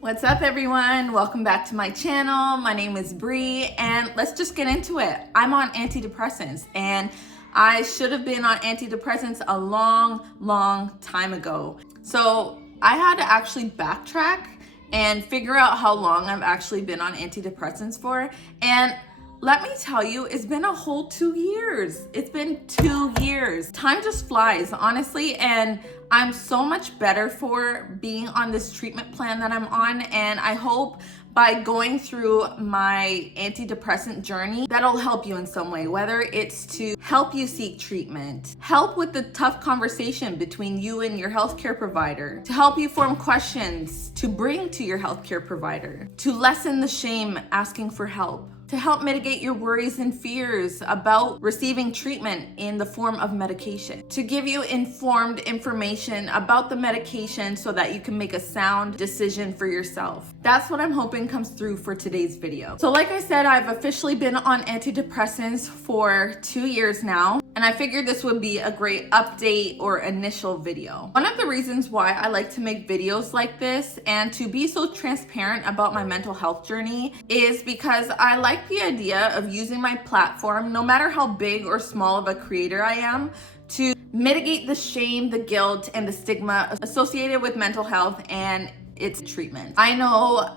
What's up everyone? Welcome back to my channel. My name is Bree and let's just get into it. I'm on antidepressants and I should have been on antidepressants a long time ago. So I had to actually backtrack and figure out how long I've actually been on antidepressants for. And let me tell you, it's been a whole 2 years. It's been 2 years. Time just flies, honestly, and I'm so much better for being on this treatment plan that I'm on, and I hope by going through my antidepressant journey, that'll help you in some way, whether it's to help you seek treatment, help with the tough conversation between you and your healthcare provider, to help you form questions to bring to your healthcare provider, to lessen the shame asking for help, to help mitigate your worries and fears about receiving treatment in the form of medication, to give you informed information about the medication so that you can make a sound decision for yourself. That's what I'm hoping comes through for today's video. So like I said, I've officially been on antidepressants for 2 years now, and I figured this would be a great update or initial video. One of the reasons why I like to make videos like this and to be so transparent about my mental health journey is because I like the idea of using my platform, no matter how big or small of a creator I am, to mitigate the shame, the guilt, and the stigma associated with mental health and its treatment. I know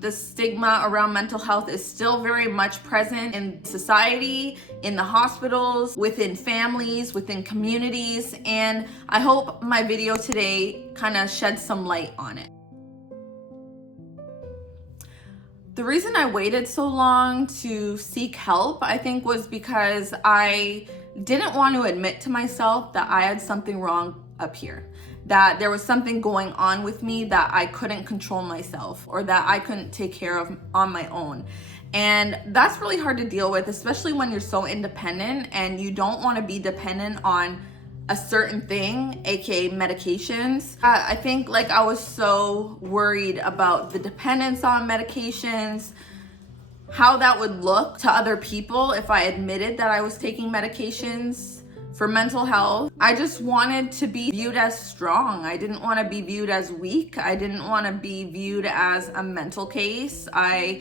the stigma around mental health is still very much present in society, in the hospitals, within families, within communities, and I hope my video today kind of sheds some light on it. The reason I waited so long to seek help, I think, was because I didn't want to admit to myself that I had something wrong up here, that there was something going on with me that I couldn't control myself or that I couldn't take care of on my own. And that's really hard to deal with, especially when you're so independent and you don't want to be dependent on a certain thing, aka medications. I think I was so worried about the dependence on medications, how that would look to other people if I admitted that I was taking medications for mental health. I just wanted to be viewed as strong. I didn't want to be viewed as weak. I didn't want to be viewed as a mental case. I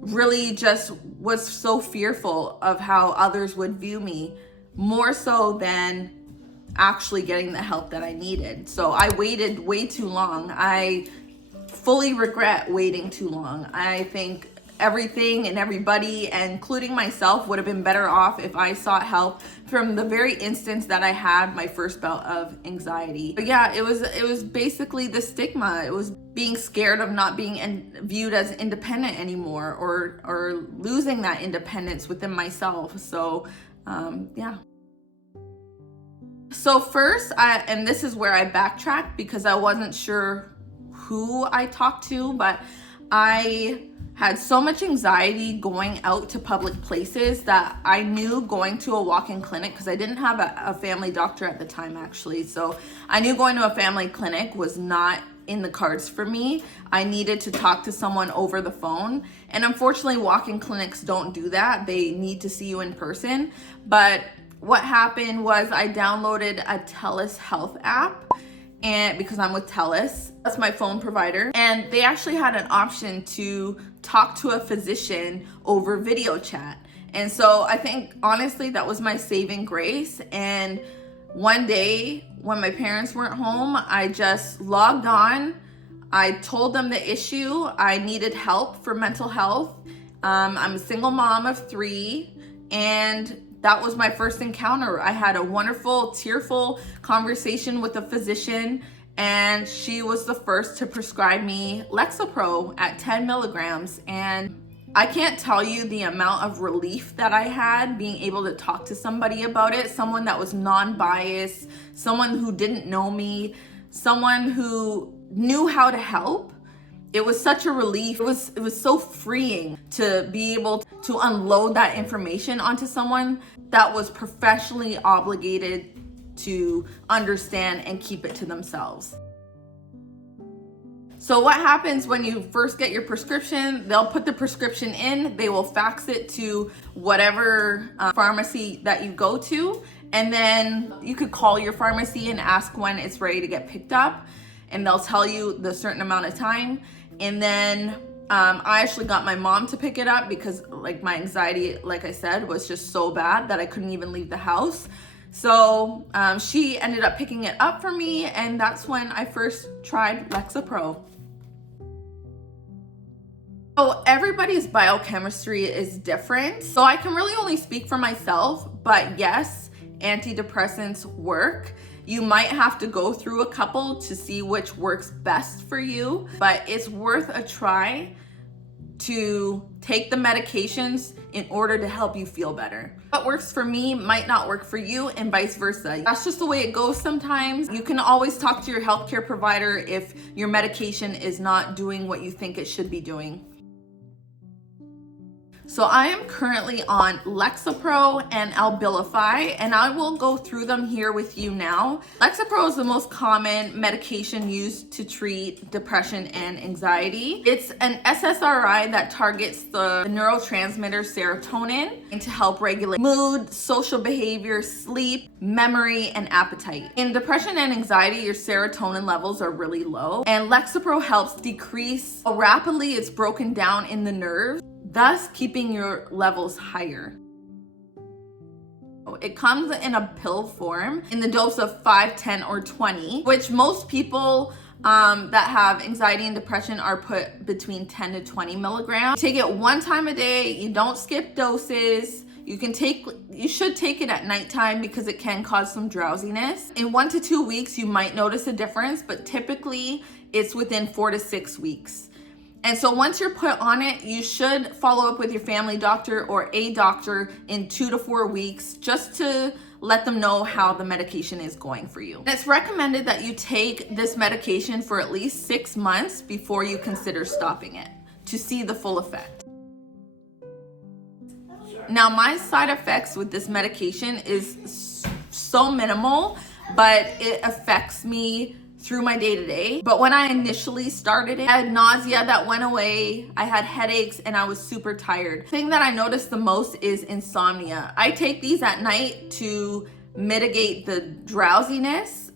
really just was so fearful of how others would view me, more so than actually getting the help that I needed. So I waited way too long. I fully regret waiting too long. I think everything and everybody, including myself, would have been better off if I sought help from the very instance that I had my first bout of anxiety. But yeah, it was basically the stigma. It was being scared of not being viewed as independent anymore, or losing that independence within myself. So yeah. So first, and this is where I backtracked because I wasn't sure who I talked to, but I had so much anxiety going out to public places that I knew going to a walk-in clinic, because I didn't have a family doctor at the time actually, so I knew going to a family clinic was not in the cards for me. I needed to talk to someone over the phone, and unfortunately walk-in clinics don't do that. They need to see you in person. But what happened was I downloaded a Telus Health app, and because I'm with Telus, that's my phone provider, and they actually had an option to talk to a physician over video chat. And so I think honestly that was my saving grace. And one day when my parents weren't home, I just logged on. I told them the issue. I needed help for mental health. I'm a single mom of 3, and that was my first encounter. I had a wonderful, tearful conversation with a physician, and she was the first to prescribe me Lexapro at 10 milligrams. And I can't tell you the amount of relief that I had being able to talk to somebody about it, someone that was non-biased, someone who didn't know me, someone who knew how to help. It was such a relief. It was so freeing to be able to unload that information onto someone that was professionally obligated to understand and keep it to themselves. So what happens when you first get your prescription? They'll put the prescription in, they will fax it to whatever pharmacy that you go to, and then you could call your pharmacy and ask when it's ready to get picked up, and they'll tell you the certain amount of time. And then I actually got my mom to pick it up because like my anxiety, like I said, was just so bad that I couldn't even leave the house. So she ended up picking it up for me, and that's when I first tried Lexapro. So everybody's biochemistry is different. So I can really only speak for myself, but yes, antidepressants work. You might have to go through a couple to see which works best for you, but it's worth a try to take the medications in order to help you feel better. What works for me might not work for you, and vice versa. That's just the way it goes sometimes. You can always talk to your healthcare provider if your medication is not doing what you think it should be doing. So I am currently on Lexapro and Abilify, and I will go through them here with you now. Lexapro is the most common medication used to treat depression and anxiety. It's an SSRI that targets the neurotransmitter serotonin and to help regulate mood, social behavior, sleep, memory, and appetite. In depression and anxiety, your serotonin levels are really low, and Lexapro helps decrease how rapidly it's broken down in the nerves, thus keeping your levels higher. It comes in a pill form in the dose of 5, 10, or 20, which most people that have anxiety and depression are put between 10 to 20 milligrams. You take it one time a day, you don't skip doses. You should take it at nighttime because it can cause some drowsiness. In 1 to 2 weeks, you might notice a difference, but typically it's within 4 to 6 weeks. And so once you're put on it, you should follow up with your family doctor or a doctor in 2 to 4 weeks just to let them know how the medication is going for you. And it's recommended that you take this medication for at least 6 months before you consider stopping it to see the full effect. Now, my side effects with this medication is so minimal, but it affects me through my day-to-day. But when I initially started it, I had nausea that went away, I had headaches, and I was super tired. The thing that I noticed the most is insomnia. I take these at night to mitigate the drowsiness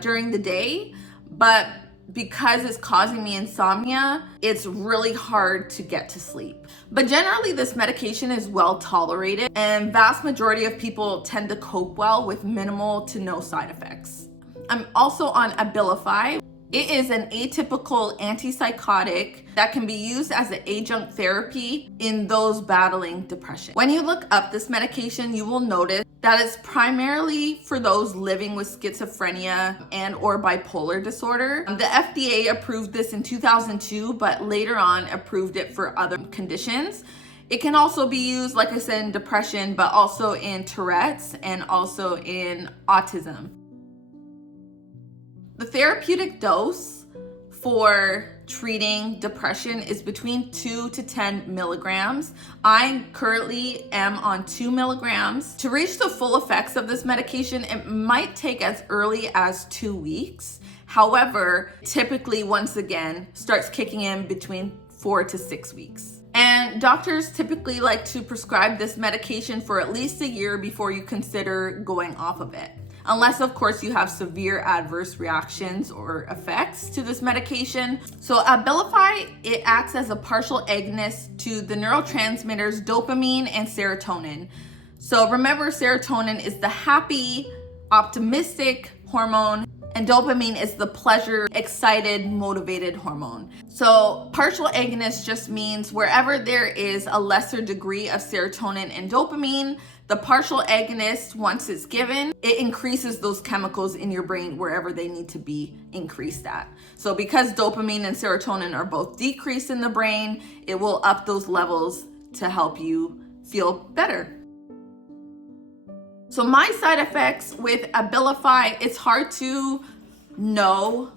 during the day, but because it's causing me insomnia, it's really hard to get to sleep. But generally, this medication is well tolerated, and vast majority of people tend to cope well with minimal to no side effects. I'm also on Abilify. It is an atypical antipsychotic that can be used as an adjunct therapy in those battling depression. When you look up this medication, you will notice that it's primarily for those living with schizophrenia and or bipolar disorder. The FDA approved this in 2002, but later on approved it for other conditions. It can also be used, like I said, in depression, but also in Tourette's and also in autism. The therapeutic dose for treating depression is between 2 to 10 milligrams. I currently am on 2 milligrams. To reach the full effects of this medication, it might take as early as 2 weeks. However, typically, once again, starts kicking in between 4 to 6 weeks. And doctors typically like to prescribe this medication for at least a year before you consider going off of it. Unless, of course, you have severe adverse reactions or effects to this medication. So Abilify, it acts as a partial agonist to the neurotransmitters dopamine and serotonin. So remember, serotonin is the happy, optimistic hormone, and dopamine is the pleasure, excited, motivated hormone. So partial agonist just means wherever there is a lesser degree of serotonin and dopamine, the partial agonist, once it's given, it increases those chemicals in your brain wherever they need to be increased at. So because dopamine and serotonin are both decreased in the brain, it will up those levels to help you feel better. So my side effects with Abilify, it's hard to know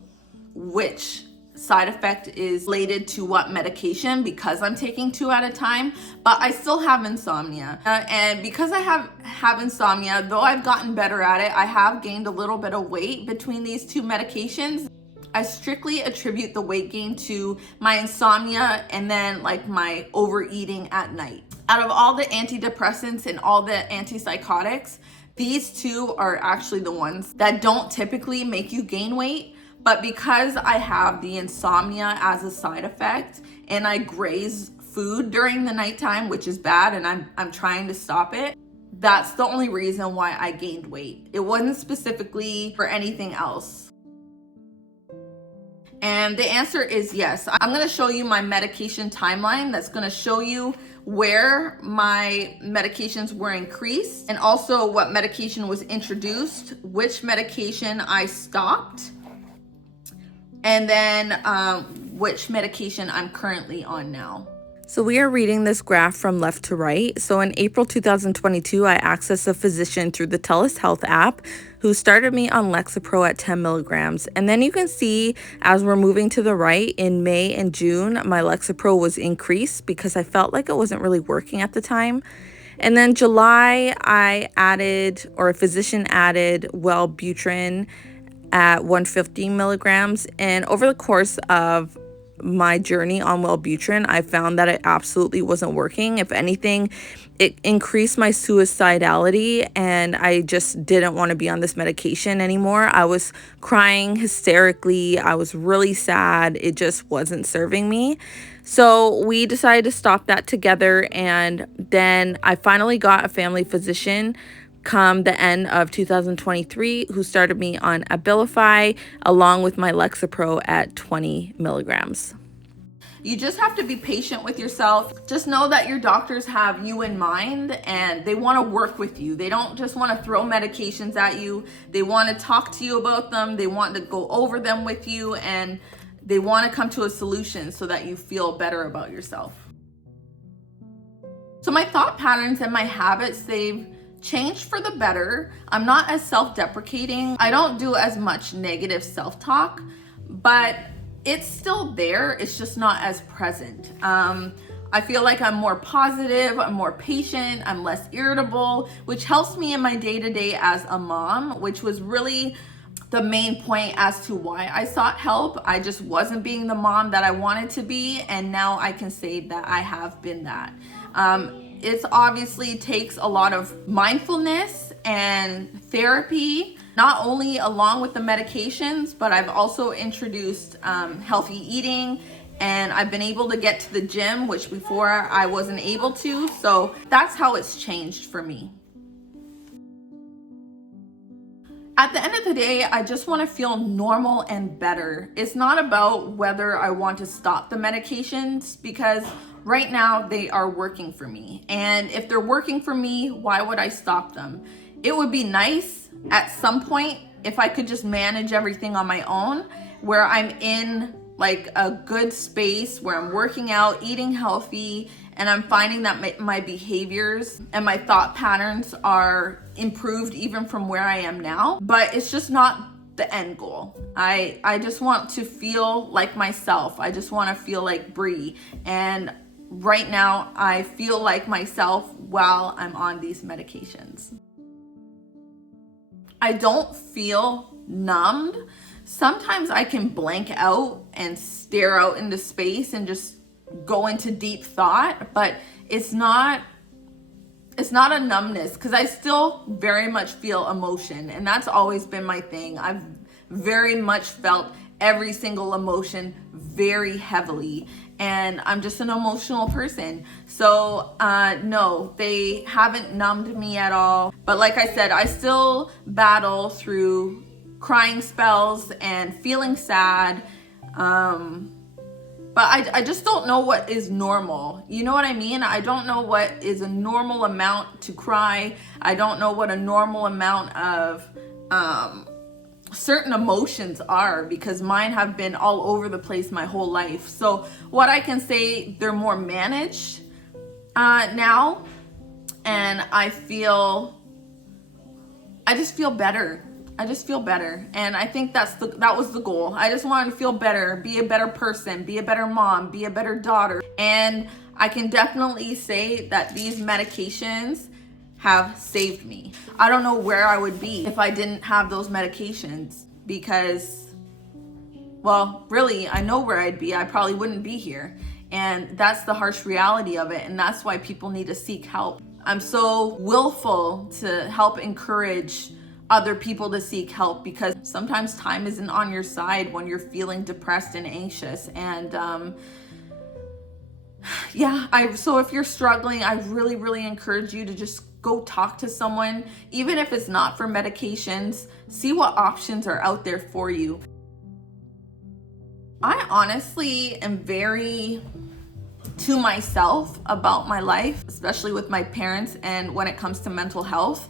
which side effect is related to what medication because I'm taking 2 at a time, but I still have insomnia. And because I have insomnia, though I've gotten better at it, I have gained a little bit of weight between these 2 medications. I strictly attribute the weight gain to my insomnia and then like my overeating at night. Out of all the antidepressants and all the antipsychotics, these 2 are actually the ones that don't typically make you gain weight, But because I have the insomnia as a side effect and I graze food during the nighttime, which is bad, and I'm trying to stop it, that's the only reason why I gained weight. It wasn't specifically for anything else. And the answer is yes. I'm going to show you my medication timeline that's going to show you where my medications were increased and also what medication was introduced, which medication I stopped, and then which medication I'm currently on now. So we are reading this graph from left to right. So in April 2022, I accessed a physician through the Telus Health app who started me on Lexapro at 10 milligrams. And then you can see as we're moving to the right, in May and June, my Lexapro was increased because I felt like it wasn't really working at the time. And then July, I added, or a physician added, Wellbutrin at 150 milligrams. And over the course of my journey on Wellbutrin, I found that it absolutely wasn't working. If anything, it increased my suicidality, and I just didn't want to be on this medication anymore. I was crying hysterically. I was really sad. It just wasn't serving me. So we decided to stop that together, and then I finally got a family physician come the end of 2023 who started me on Abilify along with my Lexapro at 20 milligrams. You just have to be patient with yourself. Just know that your doctors have you in mind and they want to work with you. They don't just want to throw medications at you. They want to talk to you about them. They want to go over them with you, and they want to come to a solution so that you feel better about yourself. So my thought patterns and my habits, they've changed for the better. I'm not as self-deprecating. I don't do as much negative self-talk, but it's still there. It's just not as present. I feel like I'm more positive, I'm more patient, I'm less irritable, which helps me in my day-to-day as a mom, which was really the main point as to why I sought help. I just wasn't being the mom that I wanted to be, and now I can say that I have been that. It obviously takes a lot of mindfulness and therapy, not only along with the medications, but I've also introduced healthy eating, and I've been able to get to the gym, which before I wasn't able to. So that's how it's changed for me. At the end of the day, I just want to feel normal and better. It's not about whether I want to stop the medications, because right now they are working for me. And if they're working for me, why would I stop them? It would be nice at some point if I could just manage everything on my own, where I'm in like a good space where I'm working out, eating healthy, and I'm finding that my behaviors and my thought patterns are improved even from where I am now. But it's just not the end goal. I just want to feel like myself. I just want to feel like Bree. And right now I feel like myself while I'm on these medications. I don't feel numbed. Sometimes I can blank out and stare out into space and just go into deep thought, but it's not a numbness, because I still very much feel emotion, and that's always been my thing. I've very much felt every single emotion very heavily, and I'm just an emotional person. So no, they haven't numbed me at all. But like I said, I still battle through crying spells and feeling sad. But I just don't know what is normal. You know what I mean? I don't know what is a normal amount to cry. I don't know what a normal amount of certain emotions are, because mine have been all over the place my whole life. So what I can say, they're more managed now, and I just feel better. I just feel better, and I think that was the goal. I just wanted to feel better, be a better person, be a better mom, be a better daughter. And I can definitely say that these medications have saved me. I don't know where I would be if I didn't have those medications, because, well, really, I know where I'd be. I probably wouldn't be here. And that's the harsh reality of it, and that's why people need to seek help. I'm so willful to help encourage other people to seek help, because sometimes time isn't on your side when you're feeling depressed and anxious. And so if you're struggling, I really, really encourage you to just go talk to someone, even if it's not for medications. See what options are out there for you. I honestly am very to myself about my life, especially with my parents, and when it comes to mental health.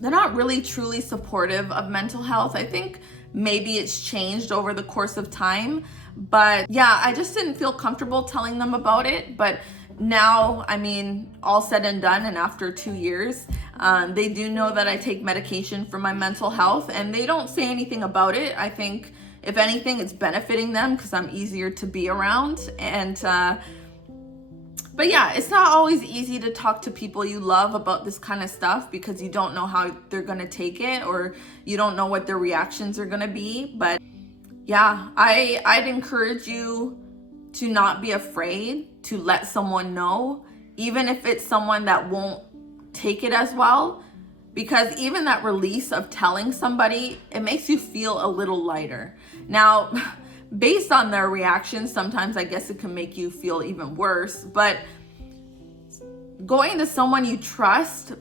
They're not really truly supportive of mental health. I think maybe it's changed over the course of time, but yeah, I just didn't feel comfortable telling them about it. But now, I mean, all said and done, and after 2 years, they do know that I take medication for my mental health, and they don't say anything about it. I think if anything, it's benefiting them because I'm easier to be around. And but yeah, it's not always easy to talk to people you love about this kind of stuff, because you don't know how they're gonna take it, or you don't know what their reactions are gonna be. But yeah, I'd encourage you to not be afraid to let someone know, even if it's someone that won't take it as well, because even that release of telling somebody, it makes you feel a little lighter. Now, based on their reactions, sometimes I guess it can make you feel even worse, but going to someone you trust,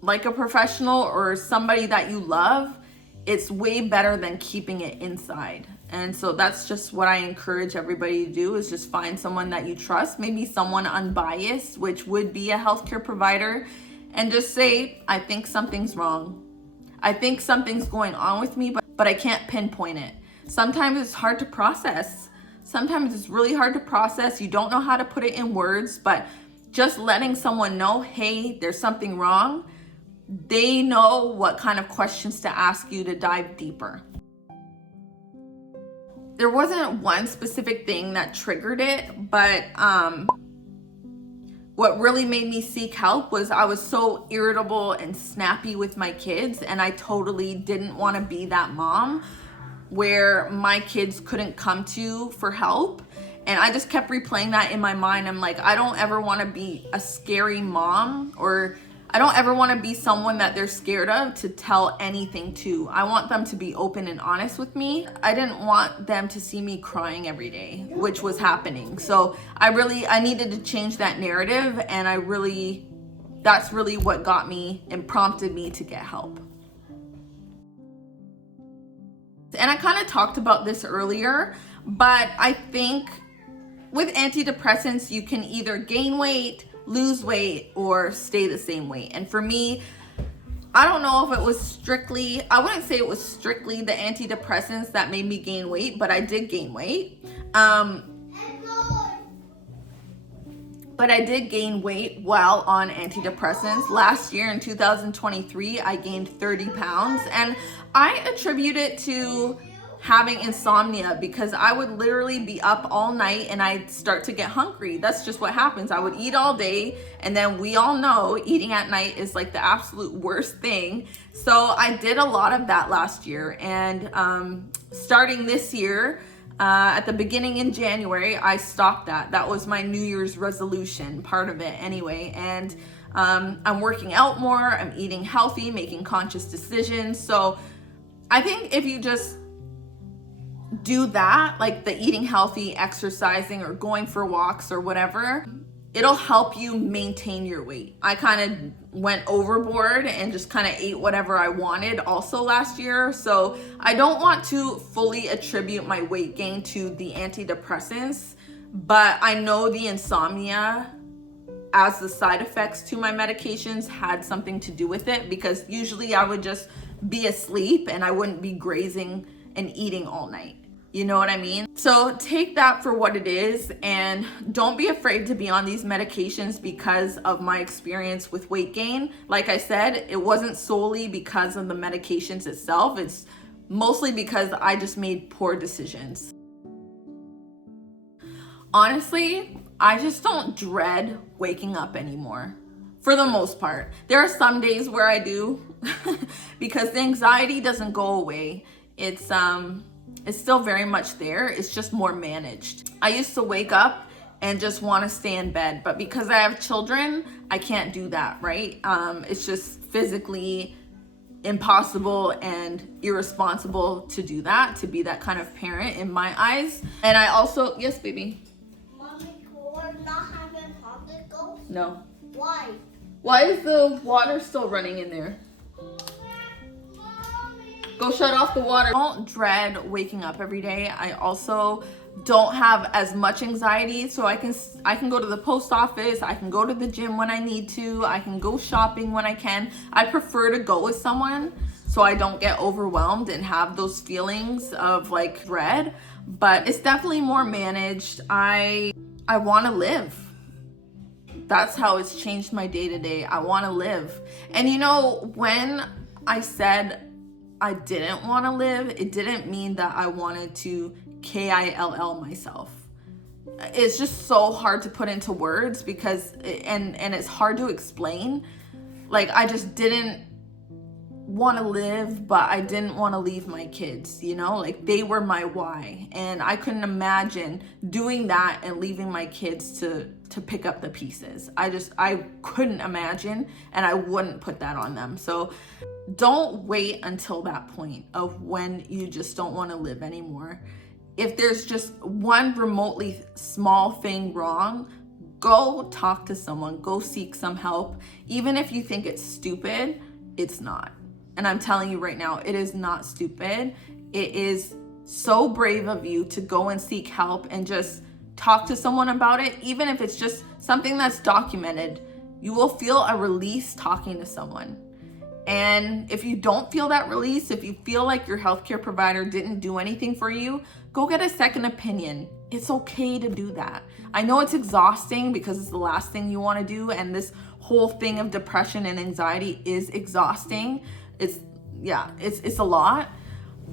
like a professional or somebody that you love, it's way better than keeping it inside. And so that's just what I encourage everybody to do, is just find someone that you trust, maybe someone unbiased, which would be a healthcare provider, and just say, I think something's wrong. I think something's going on with me, but I can't pinpoint it. Sometimes it's hard to process. Sometimes it's really hard to process. You don't know how to put it in words, but just letting someone know, hey, there's something wrong. They know what kind of questions to ask you to dive deeper. There wasn't one specific thing that triggered it, but what really made me seek help was I was so irritable and snappy with my kids, and I totally didn't want to be that mom where my kids couldn't come to for help. And I just kept replaying that in my mind. I'm like, I don't ever want to be a scary mom, or I don't ever want to be someone that they're scared of to tell anything to. I want them to be open and honest with me. I didn't want them to see me crying every day, which was happening. So I needed to change that narrative, and that's really what got me and prompted me to get help. And I kind of talked about this earlier, but I think with antidepressants, you can either gain weight, lose weight, or stay the same weight. And for me, I don't know if it was I wouldn't say it was strictly the antidepressants that made me gain weight, but I did gain weight. But I did gain weight while on antidepressants. Last year in 2023, I gained 30 pounds, and I attribute it to having insomnia, because I would literally be up all night and I'd start to get hungry. That's just what happens. I would eat all day, and then we all know eating at night is like the absolute worst thing. So I did a lot of that last year, and starting this year, at the beginning in January, I stopped that. That was my New Year's resolution, part of it anyway. And I'm working out more, I'm eating healthy, making conscious decisions. So I think if you just do that, like the eating healthy, exercising, or going for walks or whatever, it'll help you maintain your weight. I kind of went overboard and just kind of ate whatever I wanted also last year. So I don't want to fully attribute my weight gain to the antidepressants, but I know the insomnia as the side effects to my medications had something to do with it, because usually I would just be asleep and I wouldn't be grazing and eating all night. You know what I mean? So take that for what it is, and don't be afraid to be on these medications because of my experience with weight gain. Like I said, it wasn't solely because of the medications itself. It's mostly because I just made poor decisions. Honestly, I just don't dread waking up anymore. For the most part. There are some days where I do because the anxiety doesn't go away. It's still very much there. It's just more managed. I used to wake up and just want to stay in bed, but because I have children, I can't do that, right? It's just physically impossible and irresponsible to do that, to be that kind of parent in my eyes. And I also, yes, baby? Mommy, we're not having popsicles? No. Why? Why is the water still running in there? Mommy. Go shut off the water. I don't dread waking up every day. I also don't have as much anxiety, so I can go to the post office, I can go to the gym when I need to, I can go shopping when I can. I prefer to go with someone so I don't get overwhelmed and have those feelings of like dread, but it's definitely more managed. I want to live. That's how it's changed my day to day. I want to live. And you know, when I said I didn't want to live, it didn't mean that I wanted to kill myself. It's just so hard to put into words because and it's hard to explain. Like, I just didn't want to live, but I didn't want to leave my kids, you know? Like, they were my why, and I couldn't imagine doing that and leaving my kids to pick up the pieces. I couldn't imagine, and I wouldn't put that on them. So don't wait until that point of when you just don't want to live anymore. If there's just one remotely small thing wrong, go talk to someone, go seek some help. Even if you think it's stupid, it's not. And I'm telling you right now, it is not stupid. It is so brave of you to go and seek help and just talk to someone about it. Even if it's just something that's documented, you will feel a release talking to someone. And if you don't feel that release, if you feel like your healthcare provider didn't do anything for you, go get a second opinion. It's okay to do that. I know it's exhausting because it's the last thing you want to do, and this whole thing of depression and anxiety is exhausting. It's a lot,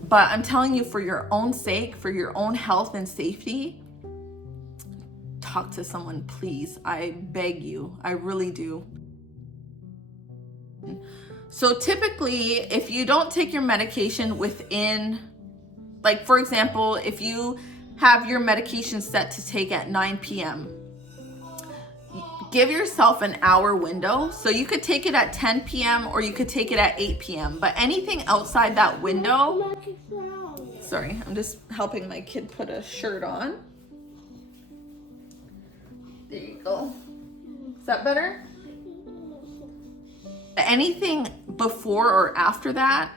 but I'm telling you, for your own sake, for your own health and safety, talk to someone, please. I beg you, I really do. So typically, if you don't take your medication within, like, for example, if you have your medication set to take at 9 p.m., give yourself an hour window. So you could take it at 10 p.m. or you could take it at 8 p.m. But anything outside that window, sorry, I'm just helping my kid put a shirt on. There you go. Is that better? Anything before or after that,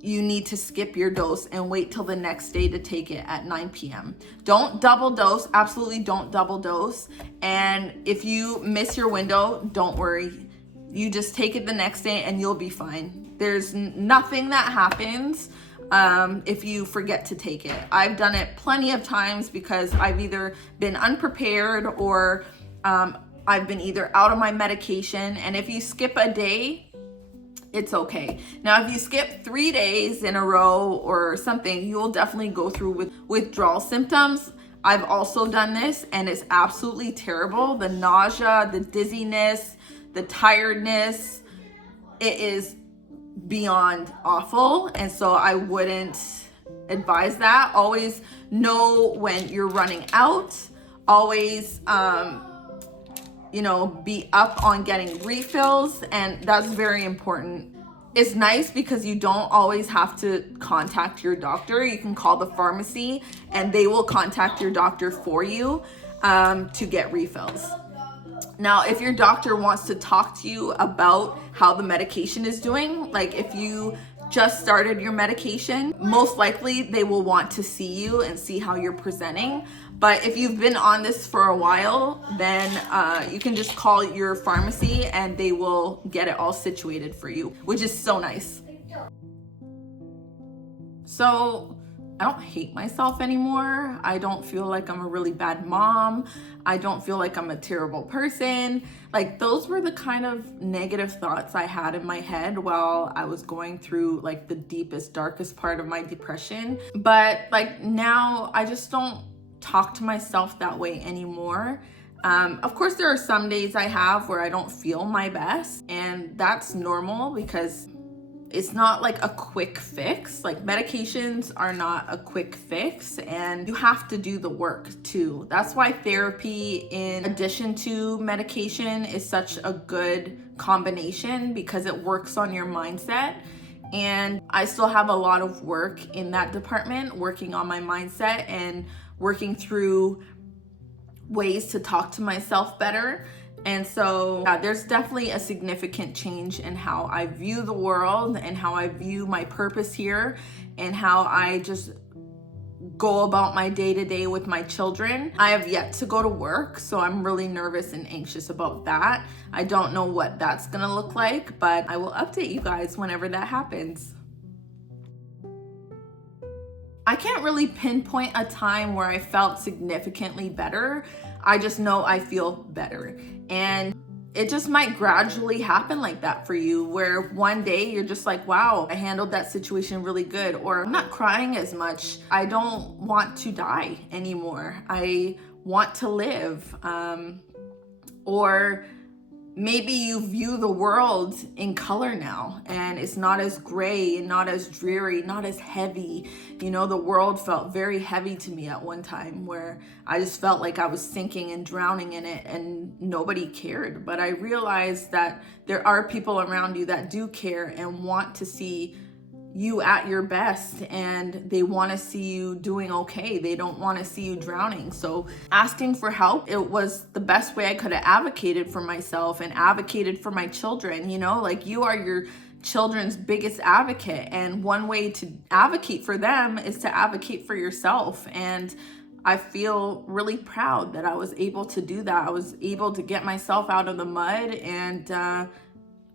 you need to skip your dose and wait till the next day to take it at 9 p.m. Don't double dose. Absolutely don't double dose. And if you miss your window, don't worry. You just take it the next day and you'll be fine. There's nothing that happens if you forget to take it. I've done it plenty of times because I've either been unprepared or I've been either out of my medication. And if you skip a day, it's okay. Now, if you skip 3 days in a row or something, you'll definitely go through with withdrawal symptoms. I've also done this and it's absolutely terrible. The nausea, the dizziness, the tiredness, it is beyond awful. And so I wouldn't advise that. Always know when you're running out. Always, be up on getting refills, and that's very important. It's nice because you don't always have to contact your doctor. You can call the pharmacy and they will contact your doctor for you to get refills. Now, if your doctor wants to talk to you about how the medication is doing, like if you just started your medication, most likely they will want to see you and see how you're presenting. But if you've been on this for a while, then you can just call your pharmacy and they will get it all situated for you, which is so nice. So I don't hate myself anymore. I don't feel like I'm a really bad mom. I don't feel like I'm a terrible person. Like, those were the kind of negative thoughts I had in my head while I was going through like the deepest, darkest part of my depression. But like now I just don't talk to myself that way anymore. Of course, there are some days I have where I don't feel my best, and that's normal because it's not like a quick fix. Like, medications are not a quick fix, and you have to do the work too. That's why therapy in addition to medication is such a good combination, because it works on your mindset. And I still have a lot of work in that department, working on my mindset and working through ways to talk to myself better. And so there's definitely a significant change in how I view the world and how I view my purpose here and how I just go about my day-to-day with my children. I have yet to go to work, so I'm really nervous and anxious about that. I don't know what that's gonna look like, but I will update you guys whenever that happens. I can't really pinpoint a time where I felt significantly better. I just know I feel better. And it just might gradually happen like that for you, where one day you're just like, wow, I handled that situation really good, or I'm not crying as much. I don't want to die anymore. I want to live. Or maybe you view the world in color now and it's not as gray and not as dreary, not as heavy. You know, the world felt very heavy to me at one time where I just felt like I was sinking and drowning in it and nobody cared. But I realized that there are people around you that do care and want to see you at your best, and they want to see you doing okay. They don't want to see you drowning. So asking for help, it was the best way I could have advocated for myself and advocated for my children. You know, like, you are your children's biggest advocate, and one way to advocate for them is to advocate for yourself. And I feel really proud that I was able to do that. I was able to get myself out of the mud and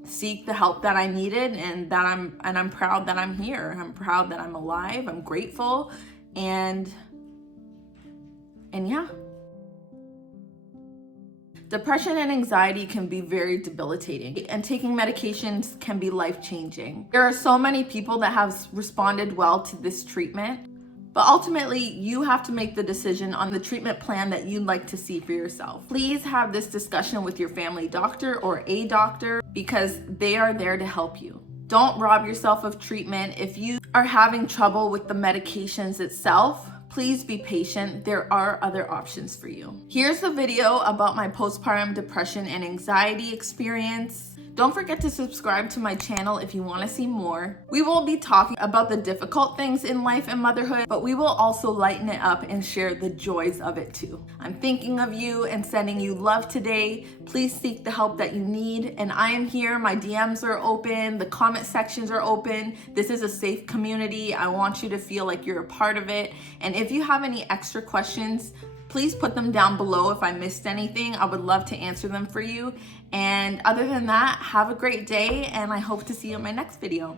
seek the help that I needed, and I'm proud that I'm here. I'm proud that I'm alive. I'm grateful, and yeah. Depression and anxiety can be very debilitating, and taking medications can be life-changing. There are so many people that have responded well to this treatment, but ultimately you have to make the decision on the treatment plan that you'd like to see for yourself. Please have this discussion with your family doctor or a doctor, because they are there to help you. Don't rob yourself of treatment. If you are having trouble with the medications itself, please be patient. There are other options for you. Here's the video about my postpartum depression and anxiety experience. Don't forget to subscribe to my channel if you want to see more. We will be talking about the difficult things in life and motherhood, but we will also lighten it up and share the joys of it too. I'm thinking of you and sending you love today. Please seek the help that you need, and I am here. My DMs are open, the comment sections are open. This is a safe community. I want you to feel like you're a part of it. And if you have any extra questions, please put them down below. If I missed anything, I would love to answer them for you. And other than that, have a great day, and I hope to see you in my next video.